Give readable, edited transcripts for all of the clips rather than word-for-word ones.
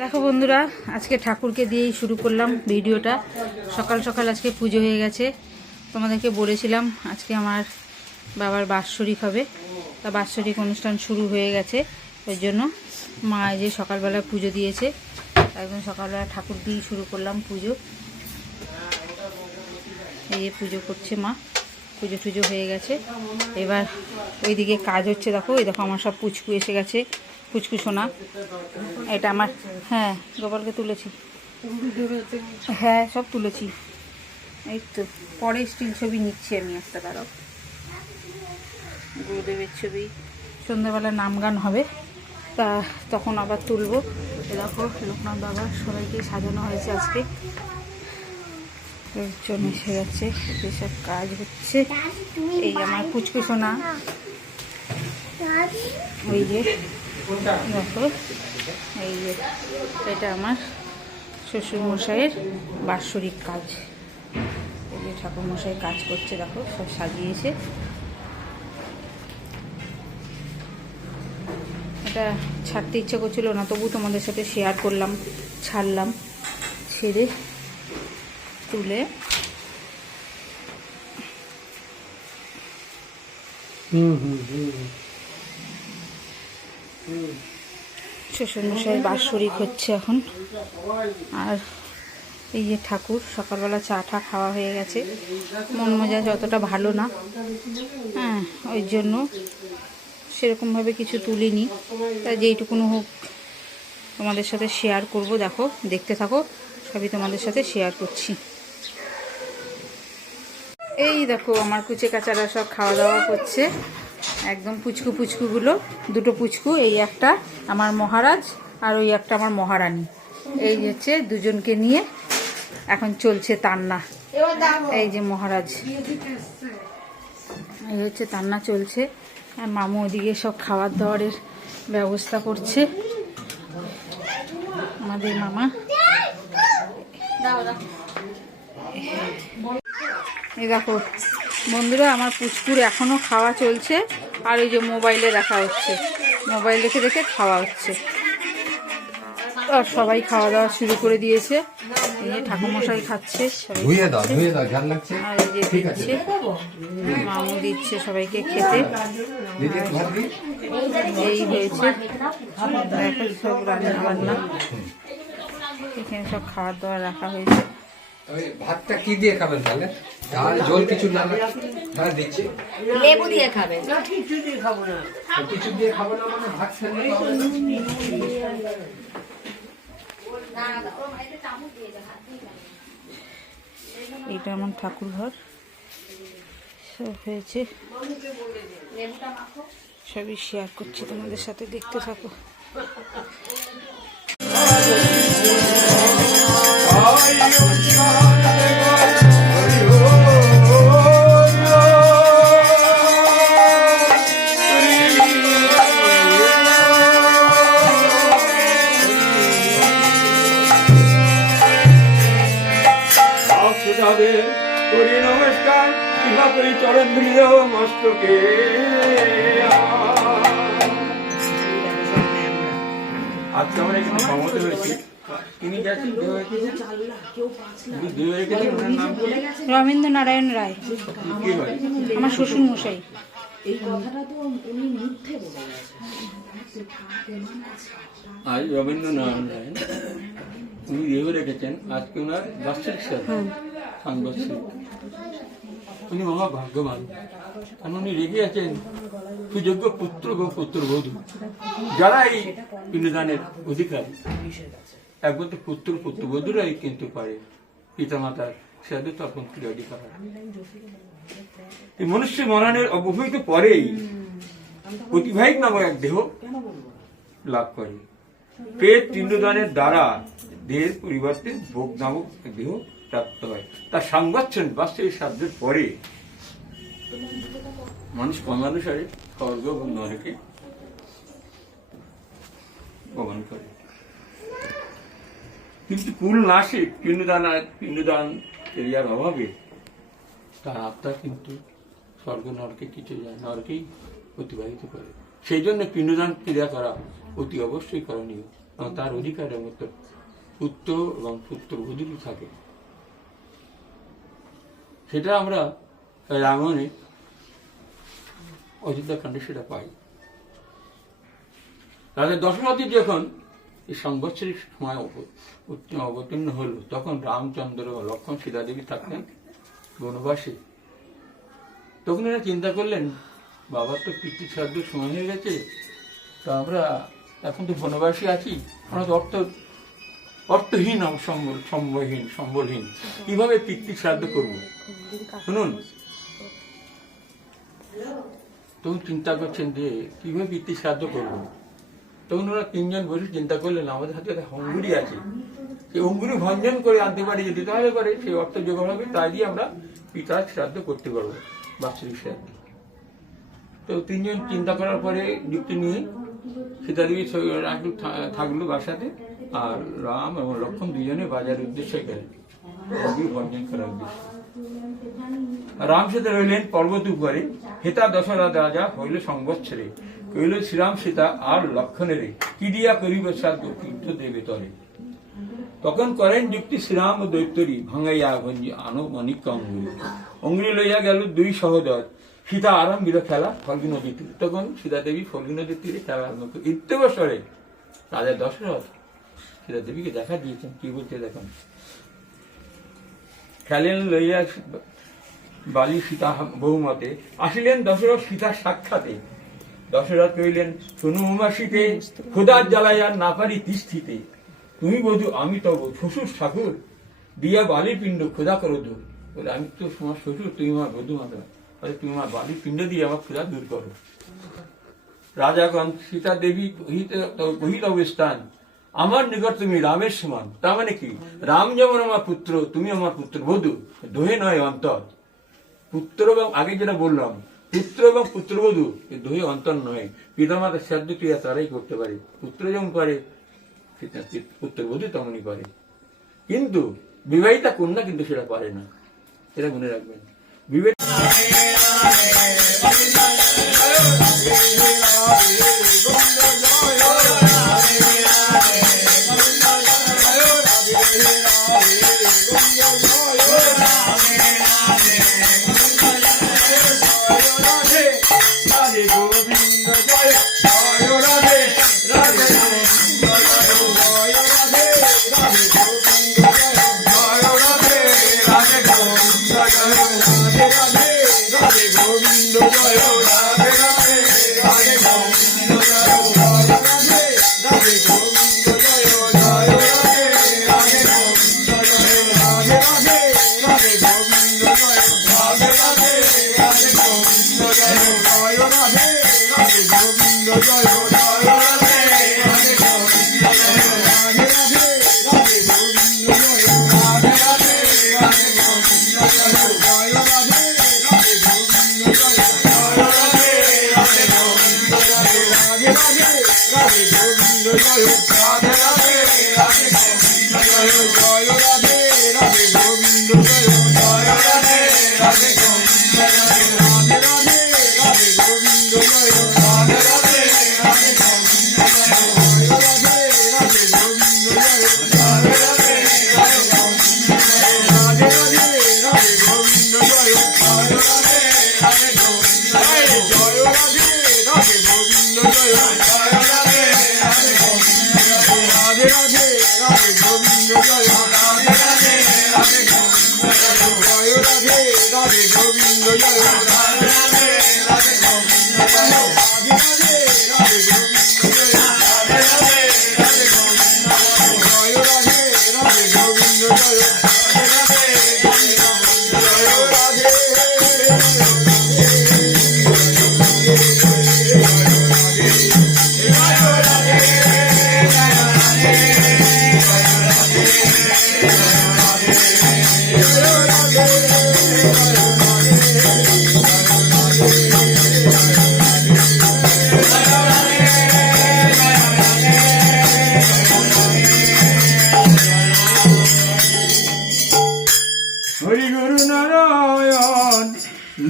দেখো বন্ধুরা, আজকে ঠাকুরকে দিয়েই শুরু করলাম ভিডিওটা। সকাল সকাল আজকে পুজো হয়ে গেছে। তোমাদেরকে বলেছিলাম আজকে আমার বাবার বাৎসরিক হবে, তা বাৎসরিক অনুষ্ঠান শুরু হয়ে গেছে। ওই জন্য মা যে সকালবেলা পুজো দিয়েছে, একদম সকালবেলা ঠাকুর দিয়েই শুরু করলাম পুজো। এই যে পুজো করছে মা, পুজো টুজো হয়ে গেছে। এবার ওইদিকে কাজ হচ্ছে। দেখো এই দেখো আমার সব পুচকু এসে গেছে, পুচকু সোনা। এটা আমার, হ্যাঁ গোপালকে তুলেছি, হ্যাঁ সব তুলেছি। এই তো পরে স্টিল ছবি নিচ্ছি আমি একটা, দাঁড়াও। গুরুদেবের ছবি, সন্ধ্যাবেলা নাম গান হবে, তা তখন আবার তুলবো। দেখো লোকনাথ বাবা সবাইকে সাজানো হয়েছে আজকে। লোকজন এসে গেছে, এসব কাজ হচ্ছে। এই আমার পুচকু সোনা, ওই যে দেখো, এই যে এটা আমার শ্বশুরমশাইয়ের বাৎসরিক কাজ। এই যে ঠাকুরমশাই কাজ করছে, দেখো সব সাজিয়েছে। এটা ছাড়তে ইচ্ছে করছিল না, তবু তোমাদের সাথে শেয়ার করলাম, ছাড়লাম। ছেড়ে তুলে শ্বশুরমশাইয়ের বাৎসরিক হচ্ছে এখন। আর এই যে ঠাকুর, সকালবেলা চা টা খাওয়া হয়ে গেছে। মন মেজাজ অতটা ভালো না, হ্যাঁ ওই জন্য সেরকমভাবে কিছু তুলিনি। তাই যেইটুকুনো হোক তোমাদের সাথে শেয়ার করব। দেখো, দেখতে থাকো, সবই তোমাদের সাথে শেয়ার করছি। এই দেখো আমার কুচে কাচারা সব খাওয়া দাওয়া করছে, একদম পুচকু পুচকুগুলো। দুটো পুচকু, এই একটা আমার মহারাজ আর ওই একটা আমার মহারানী। এই হচ্ছে দুজনকে নিয়ে এখন চলছে তান্না। এই যে মহারাজ, এই হচ্ছে তান্না চলছে। আর মামু ওদিকে সব খাবার দাবারের ব্যবস্থা করছে, আমাদের মামা। এই দেখো বন্ধুরা, আমার পুচকুর এখনো খাওয়া চলছে। আর এই যে মোবাইলে দেখা হচ্ছে, মোবাইল দেখে দেখে খাওয়া হচ্ছে। আর সবাই খাওয়া দাওয়া শুরু করে দিয়েছে। এই যে ঠাকুরমশাই খাচ্ছে, আর এই যে দিচ্ছে, মামু দিচ্ছে সবাইকে খেতে। এই হয়েছে দেখো সব রান্না বান্না, এখানে সব খাবার দাবার রাখা হয়েছে। ভাতটা কি দিয়ে খাবেন তাহলে? ডাল জল কিছু না দিচ্ছি, লেবু দিয়ে খাবেন। কিছু দিয়ে খাবো না, কিছু দিয়ে খাবো না মানে ভাত খেলে এইটা আমার ঠাকুর ঘর, সব হয়েছে, সবই শেয়ার করছি তোমাদের সাথে, দেখতে থাকো। করি নমস্কার, কৃপা করি চরণ ধুলিল মস্তকে। আজকে আমরা এখানে সমতে হয়েছি। তিনি যাচ্ছেন রবীন্দ্র নারায়ণ রায়, কি হয় আমার শ্বশুর মশাই। এই কথাটা তো উনি মিথ্যে বলে গেছেন। আজ রবীন্দ্রনারায়ণ রায় উনি ভেবে রেখেছেন আজকে ওনার বাৎসরিক সাংবাৎসরিক। উনি মামা ভাগ্যবান, কারণ উনি রেখে আছেন সুযোগ্য পুত্র ও পুত্রবধূ, যারা এই পিণ্ডদানের অধিকারী। একমাত্র পুত্র পুত্রবধূরাই কিন্তু পারে পিতামাতার সাথে তখন ক্রিয়াটি করা। এই মনুষ্য মরণের অবহিত পরেই প্রতিভায়িক নামক এক দেহ লাভ করে। পেট পিণ্ডদানের দ্বারা দেহের পরিবর্তে ভোগ নামক এক দেহ প্রাপ্ত হয়। তার সাংবাৎসরিক বাৎসরিক শব্দের পরে মানুষ কর্মানুসারে স্বর্গ এবং নরকে গমন করে। কিন্তু কুল নাসিক পিণ্ডদান ক্রিয়ার অভাবে তার আত্মা কিন্তু স্বর্গ নরকে কিছু যায়, নরকেই অতিবাহিত করে। সেই জন্য পিণ্ডদান ক্রিয়া করা অতি অবশ্যই করণীয়। এবং তার অধিকারের মতো পুত্র এবং পুত্রবধূ থাকে। সেটা আমরা রামায়ণে অযোধ্যাকাণ্ডে সেটা পাই। রাজা দশরথের যখন এই সংবৎসরিক সময় অবতীর্ণ হল, তখন রামচন্দ্র ও লক্ষ্মণ সীতাদেবী থাকতেন বনবাসে। তখন এরা চিন্তা করলেন, বাবার তো পিতৃ শ্রাদ্ধের সময় হয়ে গেছে, তো আমরা এখন তো বনবাসী আছি, আমরা তো অর্থহীন, সম্বলহীন, কিভাবে পিতৃ শ্রাদ্ধ করব? শুনুন, তখন চিন্তা করছেন যে কিভাবে পিতৃ শ্রাদ্ধ করবো। তখন ওরা তিনজন বসে চিন্তা করলেন, আমাদের হাতে একটা অঙ্গুরি আছে, সেই অঙ্গুরি ভঞ্জন করে আনতে পারি যদি, তাহলে করে সেই অর্থ জোগাড় হবে, তাই দিয়ে আমরা পিতার শ্রাদ্ধ করতে পারবো, বাৎসরিক শ্রাদ্ধ। তো তিনজন চিন্তা করার পরে যুক্তি নিয়ে সীতাদেবী থাকলো বাসাতে, আর রাম এবং লক্ষ্মণ দুজনে বাজারের উদ্দেশ্যে গেলেন অঙ্গুরি ভঞ্জন করার উদ্দেশ্যে। রাম সীতা রইলেন পর্বত উপরে, হেতা দশরথ রাজা হইল সংবৎসরে, কইল শ্রীরাম সীতা আর লক্ষণের কি দিয়া করিব শ্রাদ্ধ তীর্থ দেবে তরে। তখন করেন যুক্তি শ্রীরাম ও দৈত্যরী, ভাঙাইয়া ভঞ্জি আনো মানিক অঙ্গুরি। অঙ্গুরি লইয়া গেল দুই সহোদর, সীতা আরম্ভিল খেলা ফল্গু নদীর তীরে। তখন সীতা দেবী ফল্গু নদীর তীরে খেলা আরম্ভ করে। ইত্যবসরে রাজা দশরথ সীতা দেবীকে দেখা দিয়েছেন, কি বলছে দেখুন। খেলেন লইয়া বালি সীতা বহুমতে, আসিলেন দশরথ সীতার সাক্ষাতে। দশরথ কইলেন, শোনো উমা শীতে, খোদার জ্বালায় আর না পারি তিষ্ঠিতে। তুমি বধূ আমি তব শ্বশুর ঠাকুর, দিয়া বালির পিণ্ড খোদা করো দূর। বলে, আমি তো তোমার শ্বশুর, তুমি আমার বধূ মাতা, তুমি আমার বালির পিণ্ড দিয়ে আমার খোদা দূর করো। রাজাগণ সীতা দেবী কহিত স্থান, আমার নিকট তুমি রামের সমান। তার মানে কি, রাম যেমন আমার পুত্র, তুমি আমার পুত্র বধূ, দোহে নয় অন্তর। পুত্র এবং আগে যেটা বললাম, পুত্র এবং পুত্রবধূ দোহে অন্তর নয়। পিতামাতার শ্রাদ্ধ ক্রিয়া তারাই করতে পারে, পুত্র যেমন পারে পুত্রবধূ তেমনই পারে, কিন্তু বিবাহিতা কন্যা কিন্তু সেটা পারে না, এটা মনে রাখবেন।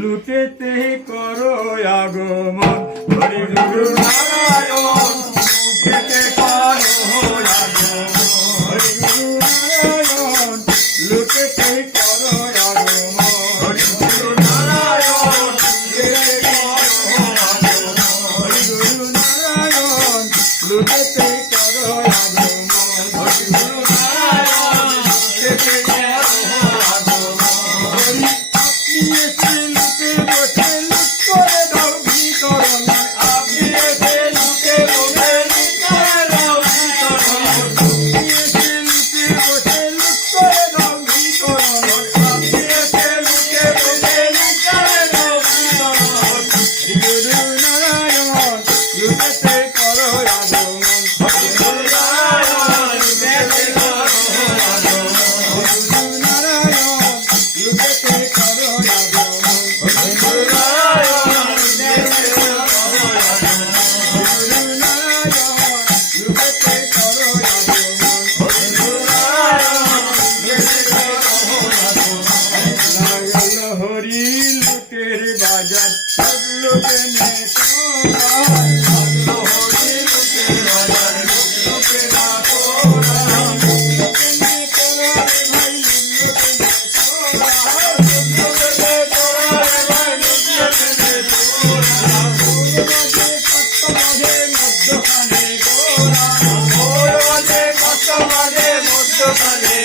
লুটেতে করো আগমন, হরি গুরু নারায়ণ লুটেতে করো মধ্যখানে